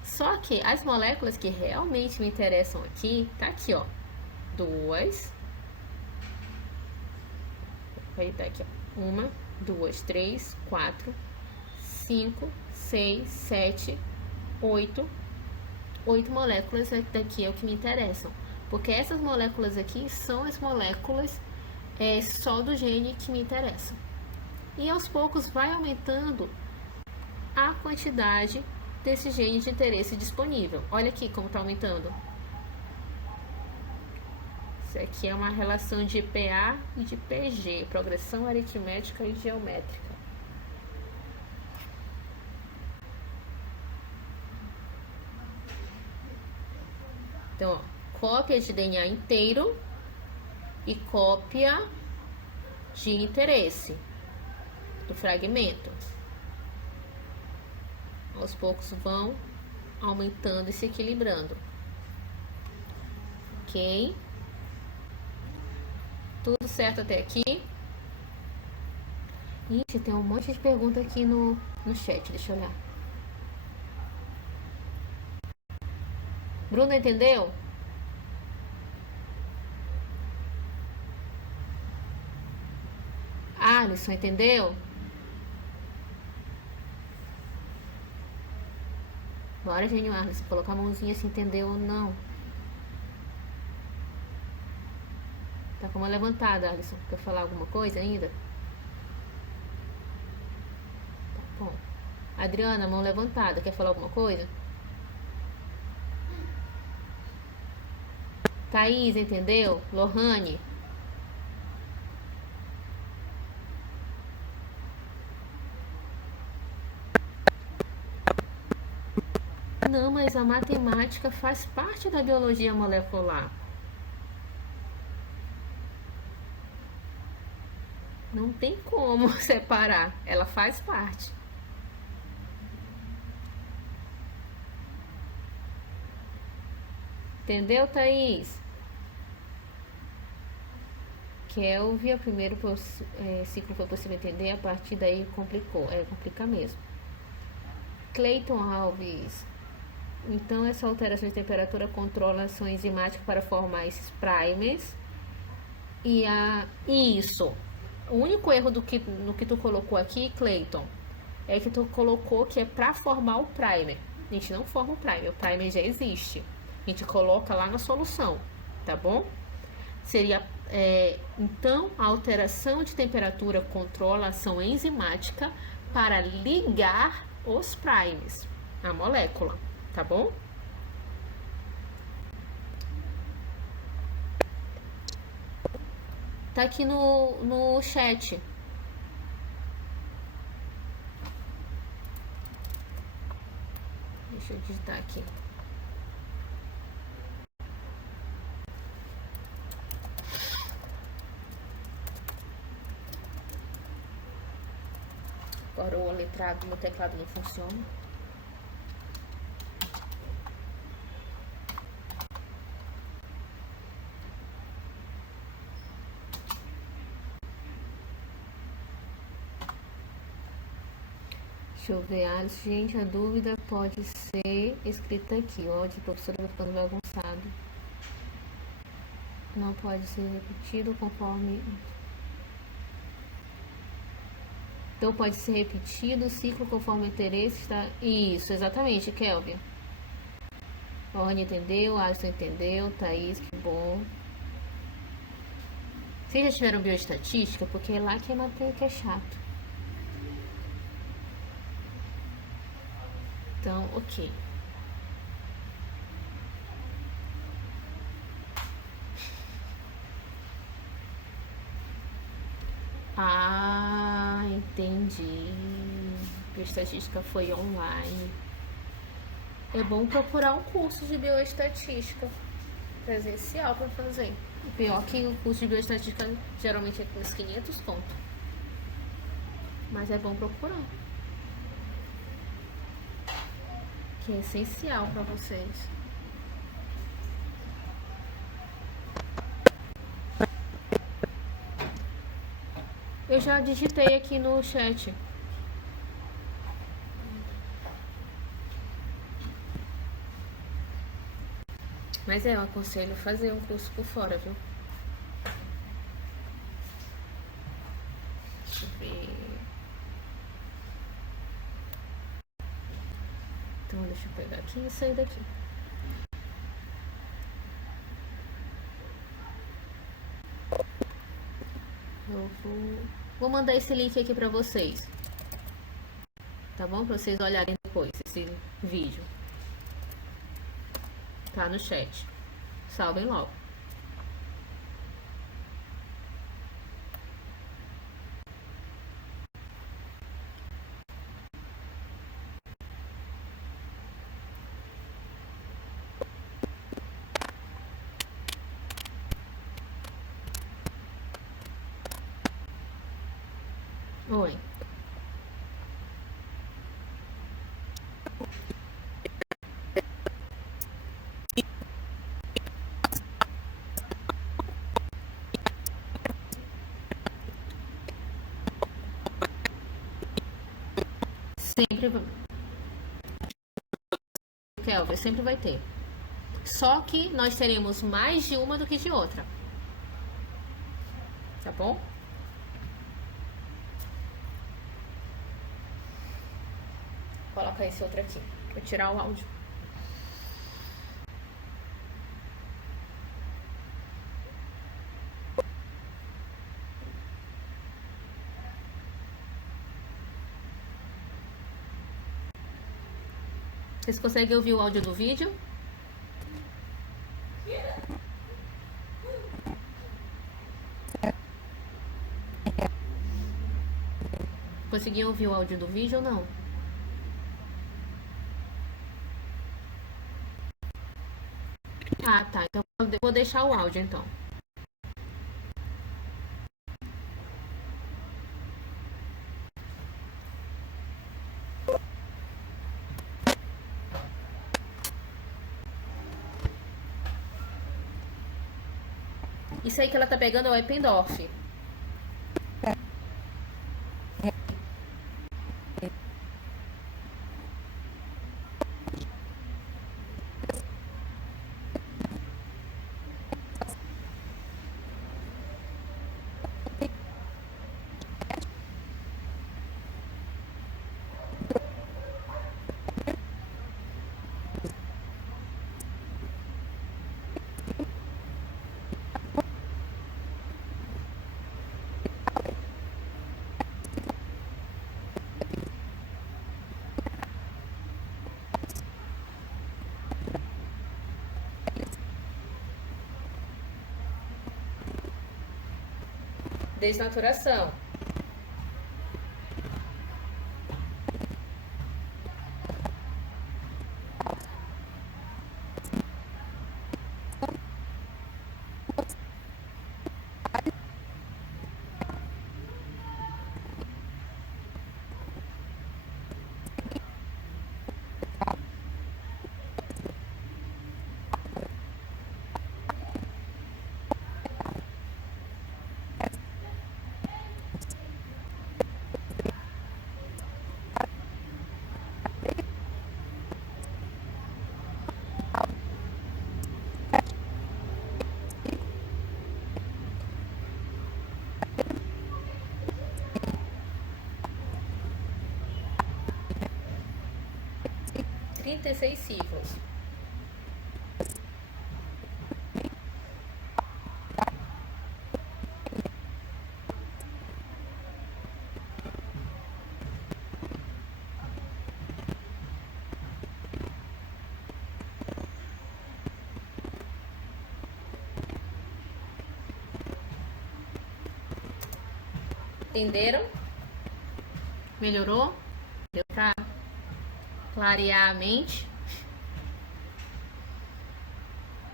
Só que as moléculas que realmente me interessam aqui, tá aqui, ó. 2. Vai dar aqui, ó. 1, 2, 3, 4, 5, 6, 7, 8. 8 moléculas daqui é o que me interessam. Porque essas moléculas aqui são as moléculas só do gene que me interessam. E aos poucos vai aumentando a quantidade desse gene de interesse disponível. Olha aqui como está aumentando. Isso aqui é uma relação de PA e de PG, progressão aritmética e geométrica. Então, ó, cópia de DNA inteiro e cópia de interesse do fragmento. Aos poucos vão aumentando e se equilibrando. Ok? Tudo certo até aqui? Ixi, tem um monte de pergunta aqui no chat, deixa eu olhar. Bruno, entendeu? Alisson, entendeu? Bora, Gênio Alisson, colocar a mãozinha se entendeu ou não. Tá com uma levantada, Alisson. Quer falar alguma coisa ainda? Tá bom. Adriana, mão levantada. Quer falar alguma coisa? Thaís, entendeu? Lohane. Não, mas a matemática faz parte da biologia molecular. Não tem como separar, ela faz parte. Entendeu, Thaís? Kelvin, o primeiro ciclo foi possível entender, a partir daí complicou, complica mesmo. Cleiton Alves, então essa alteração de temperatura controla a ação enzimática para formar esses primers. Isso. O único erro no que tu colocou aqui, Cleiton, é que tu colocou que é para formar o primer. A gente não forma o primer já existe. A gente coloca lá na solução, tá bom? Seria, então, a alteração de temperatura controla a ação enzimática para ligar os primers, a molécula, tá bom? Tá aqui no chat. Deixa eu digitar aqui. Agora o letrado no teclado não funciona. Deixa eu ver, Alice. Gente, a dúvida pode ser escrita aqui. Ó, de professora vai ficando bagunçado. Não pode ser repetido conforme... Então, pode ser repetido o ciclo conforme o interesse está... Isso, exatamente, Kelvin. Orne entendeu, Alisson entendeu, Thaís, que bom. Vocês já tiveram bioestatística? Porque é lá que é matéria que é chato. Então, ok. Ah, entendi. Bioestatística foi online. É bom procurar um curso de bioestatística presencial para fazer. O pior que o curso de bioestatística geralmente é com uns 500 conto. Mas é bom procurar. Que é essencial para vocês. Eu já digitei aqui no chat. Mas eu aconselho fazer um curso por fora, viu? Deixa eu ver. Então, deixa eu pegar aqui e sair daqui. Eu vou mandar esse link aqui pra vocês. Tá bom? Pra vocês olharem depois esse vídeo. Tá no chat. Salvem logo. Oi. Kelvin, sempre vai ter. Só que nós teremos mais de uma do que de outra. Tá bom? Vou colocar esse outro aqui. Vou tirar o áudio. Vocês conseguem ouvir o áudio do vídeo? Conseguiam ouvir o áudio do vídeo ou não? Vou deixar o áudio então. Isso aí que ela tá pegando é o Eppendorf. Desnaturação. Trinta e seis ciclos. Entenderam? Melhorou? Deu pra clarear a mente?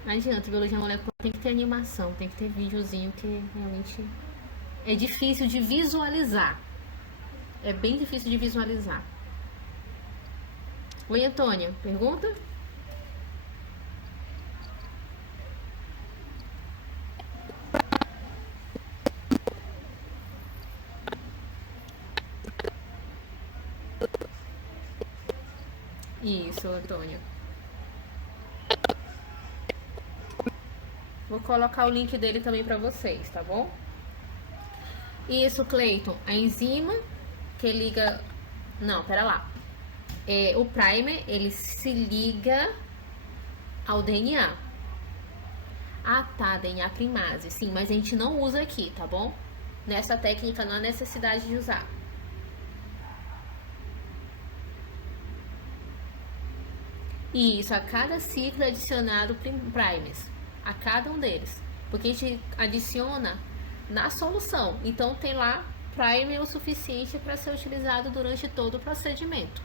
Não adianta, biologia molecular tem que ter animação, tem que ter videozinho que realmente é difícil de visualizar. É bem difícil de visualizar. Oi, Antônia, pergunta? Isso, Antônia. Vou colocar o link dele também para vocês, tá bom? Isso, Cleiton. A enzima que liga... Não, pera lá. O primer, ele se liga ao DNA. Ah, tá, DNA primase. Sim, mas a gente não usa aqui, tá bom? Nessa técnica não há necessidade de usar. Isso, a cada ciclo é adicionado primers. A cada um deles. Porque a gente adiciona na solução. Então tem lá primer o suficiente para ser utilizado durante todo o procedimento.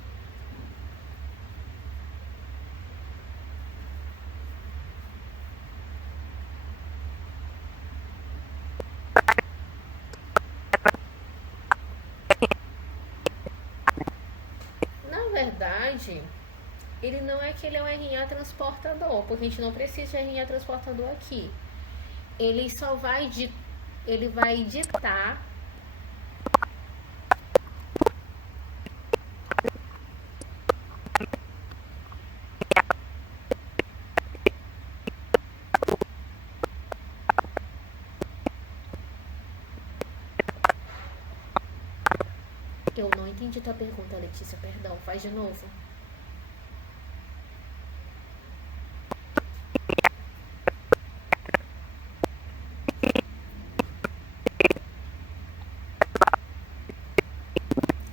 Na verdade, ele não é que ele é um RNA transportador, porque a gente não precisa de RNA transportador aqui. Ele só vai ele vai ditar Eu não entendi tua pergunta, Letícia, perdão, faz de novo.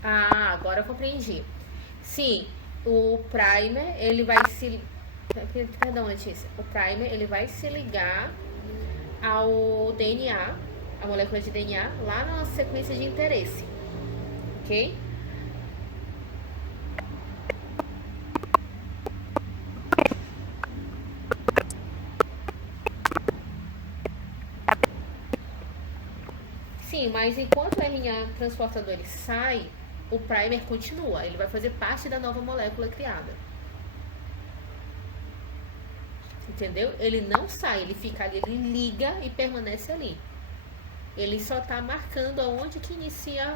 Ah, agora eu compreendi. Sim, o primer, ele vai se... Perdão, Letícia. O primer, ele vai se ligar ao DNA, a molécula de DNA, lá na sequência de interesse. Ok? Sim, mas enquanto o RNA transportador ele sai, o primer continua. Ele vai fazer parte da nova molécula criada. Entendeu? Ele não sai, ele fica ali, ele liga e permanece ali. Ele só está marcando aonde que inicia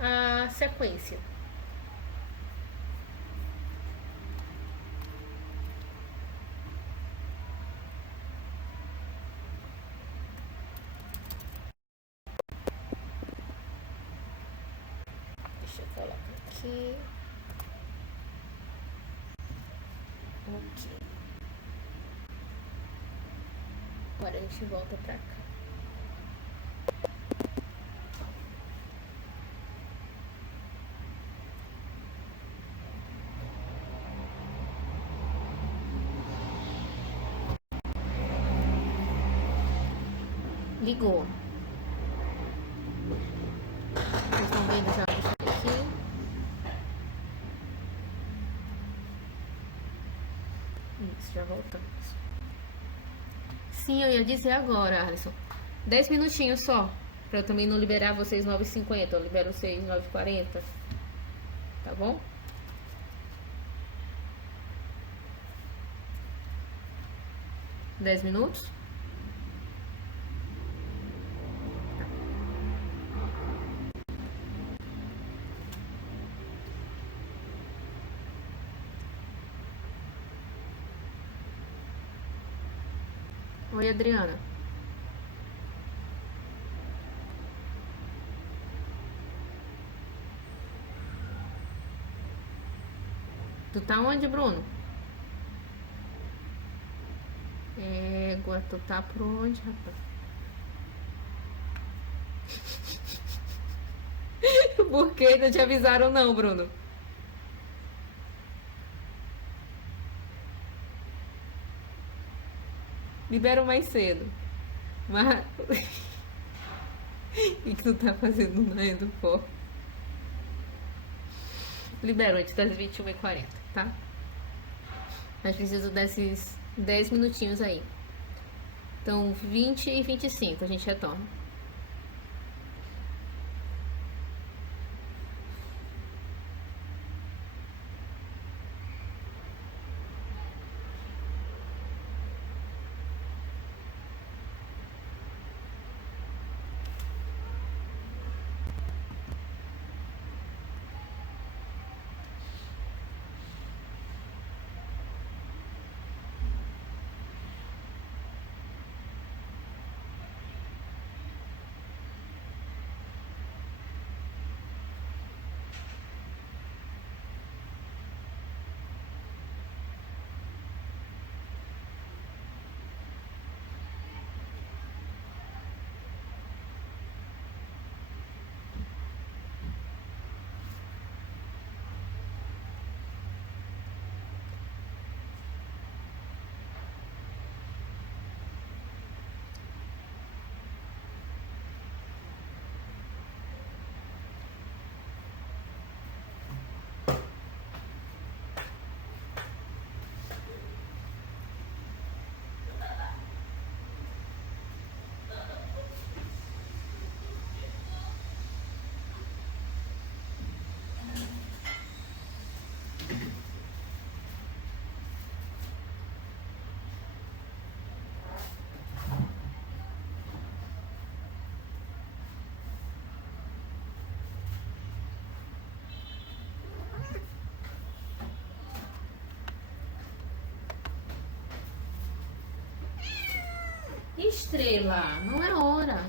a sequência. Deixa eu colocar aqui. Ok. Agora a gente volta pra cá. Ligou. Vocês estão vendo já aqui? Isso, já voltamos. Sim, eu ia dizer agora, Alisson. 10 minutinhos só. Pra eu também não liberar vocês 9h50. Eu libero vocês 9h40. Tá bom? Dez minutos? Oi, Adriana. Tu tá onde, Bruno? Égua, tu tá por onde, rapaz? Por que não te avisaram não, Bruno? Liberam mais cedo. Mas... O que tu tá fazendo na Edupó? Libero antes das 21h40, tá? Mas preciso desses 10 minutinhos aí. Então, 20 e 25 a gente retorna. Estrela, não é hora.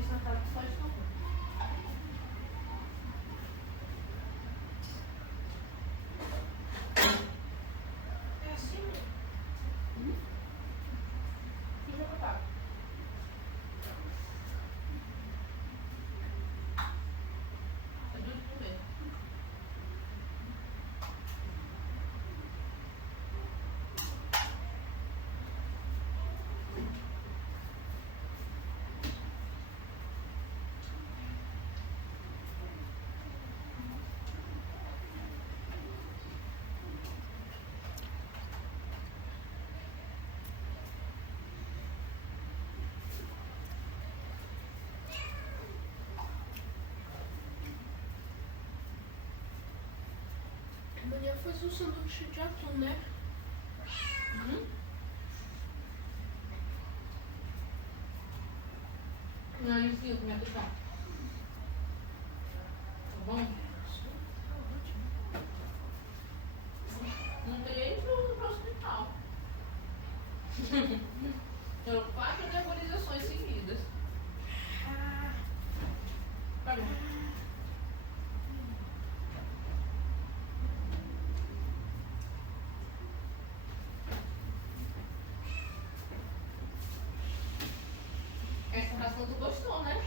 existe na casa só de tampão. É assim mesmo. Fica botar. É duro de comer. Amanhã faz um sanduíche de atum, né? Narizinho, como é que tá? Tá bom? Não tem nem pro hospital. Foram 4 nebulizações seguidas. Tá bom. Essa ração tu gostou, né?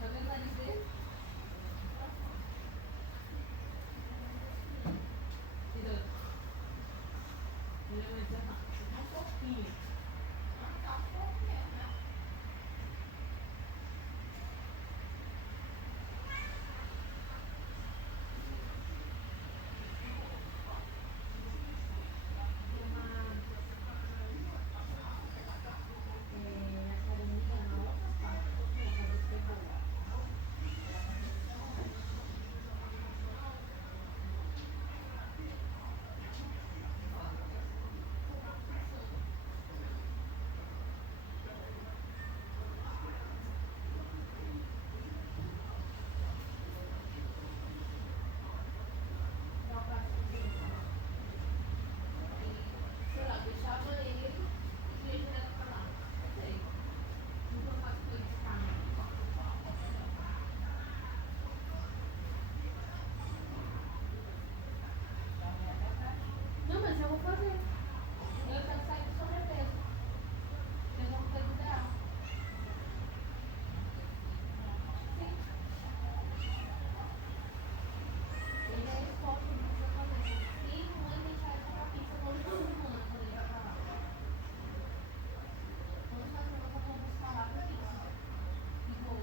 Cadê o nariz dele? Tira. Ele vai dizer, um pouquinho. Tá um pouquinho, né? Sei lá, deixava ele e ia direto pra lá. Não sei. Nunca faço com ele de carne. Não, mas eu vou fazer. Eu quero sair do sobrepeso. Vocês vão ter o ideal. Sim. Ele é exposto, não precisa fazer. E mãe deixar ele pra pizza toda semana quando ele vai pra lá. Toda semana eu vou buscar lá pra pizza. E vou.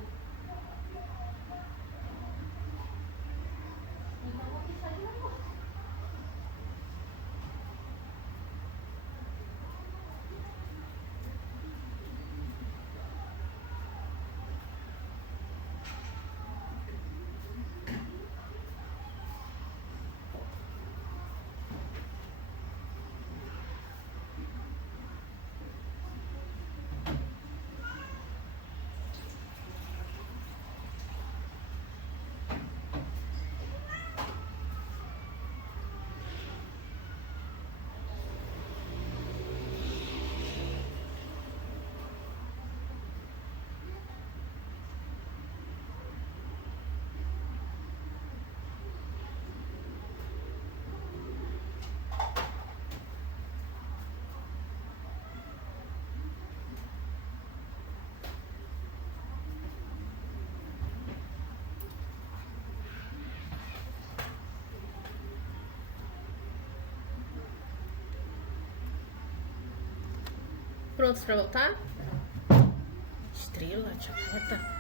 Então eu vou deixar de novo. Prontos pra voltar? Estrela, tia Reta.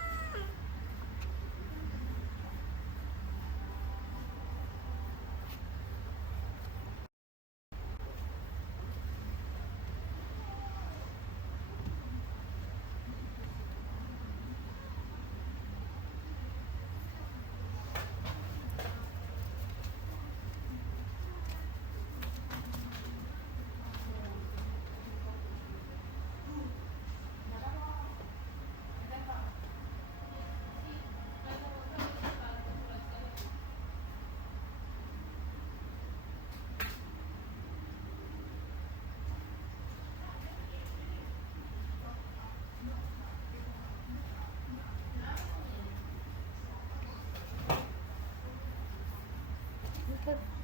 fica